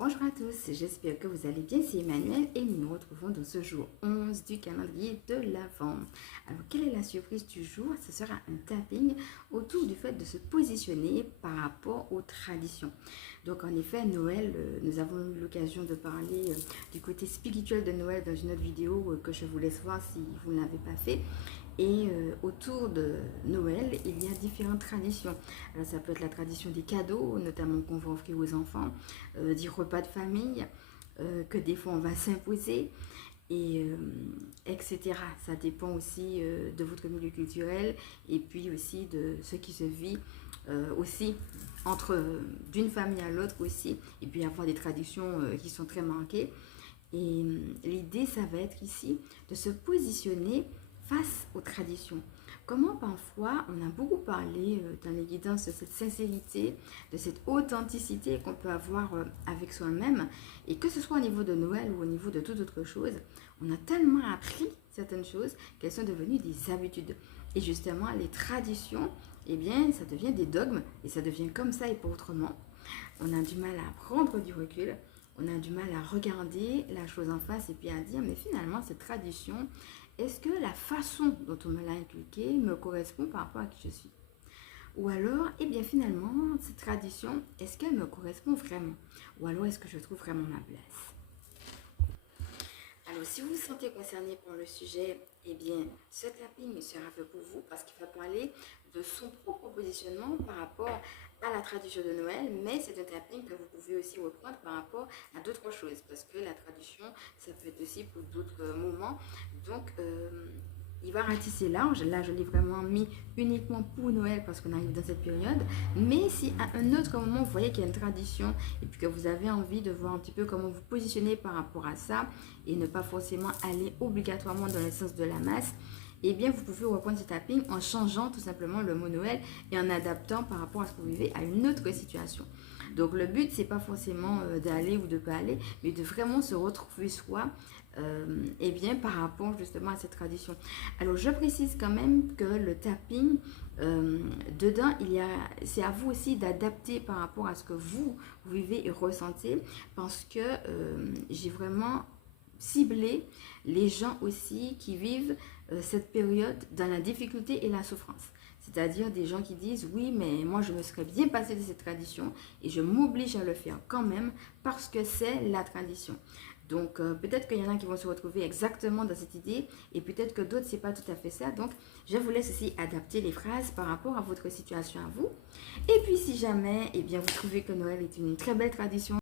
Bonjour à tous, j'espère que vous allez bien, c'est Emmanuel et nous nous retrouvons dans ce jour 11 du calendrier de l'Avent. Alors quelle est la surprise du jour? Ce sera un tapping autour du fait de se positionner par rapport aux traditions. Donc en effet, Noël, nous avons eu l'occasion de parler du côté spirituel de Noël dans une autre vidéo que je vous laisse voir si vous ne l'avez pas fait. Et autour de Noël, il y a différentes traditions. Alors, ça peut être la tradition des cadeaux, notamment qu'on va offrir aux enfants, des repas de famille, que des fois on va s'imposer, et etc. Ça dépend aussi de votre milieu culturel et puis aussi de ce qui se vit aussi entre d'une famille à l'autre aussi. Et puis avoir des traditions qui sont très marquées. Et l'idée, ça va être ici de se positionner face aux traditions. Comment parfois on a beaucoup parlé dans les guidances de cette sincérité, de cette authenticité qu'on peut avoir avec soi-même, et que ce soit au niveau de Noël ou au niveau de toute autre chose, on a tellement appris certaines choses qu'elles sont devenues des habitudes. Et justement, les traditions, eh bien, ça devient des dogmes, et ça devient comme ça et pas autrement. On a du mal à prendre du recul, on a du mal à regarder la chose en face et puis à dire, mais finalement, cette tradition, est-ce que la façon dont on me l'a inculquée me correspond par rapport à qui je suis? Ou alors, eh bien finalement, cette tradition, est-ce qu'elle me correspond vraiment? Ou alors, est-ce que je trouve vraiment ma place? Alors, si vous vous sentez concerné par le sujet, eh bien, ce tapping sera fait pour vous parce qu'il va parler de son propre positionnement par rapport à la tradition de Noël, mais c'est un tapping que vous pouvez aussi reprendre par rapport à d'autres choses parce que la tradition, ça peut être aussi pour d'autres moments. Donc, il va ratisser large. Là, je l'ai vraiment mis uniquement pour Noël parce qu'on arrive dans cette période. Mais si à un autre moment, vous voyez qu'il y a une tradition et puis que vous avez envie de voir un petit peu comment vous positionnez par rapport à ça et ne pas forcément aller obligatoirement dans le sens de la masse, eh bien, vous pouvez reprendre ce tapping en changeant tout simplement le mot Noël et en adaptant par rapport à ce que vous vivez à une autre situation. Donc, le but, c'est pas forcément d'aller ou de pas aller, mais de vraiment se retrouver soi, eh bien, par rapport justement à cette tradition. Alors, je précise quand même que le tapping, dedans, c'est à vous aussi d'adapter par rapport à ce que vous vivez et ressentez, parce que j'ai vraiment cibler les gens aussi qui vivent cette période dans la difficulté et la souffrance. C'est-à-dire des gens qui disent oui, mais moi je me serais bien passé de cette tradition et je m'oblige à le faire quand même parce que c'est la tradition. Donc peut-être qu'il y en a qui vont se retrouver exactement dans cette idée et peut-être que d'autres c'est pas tout à fait ça. Donc je vous laisse aussi adapter les phrases par rapport à votre situation à vous. Et puis si jamais, eh bien, vous trouvez que Noël est une très belle tradition,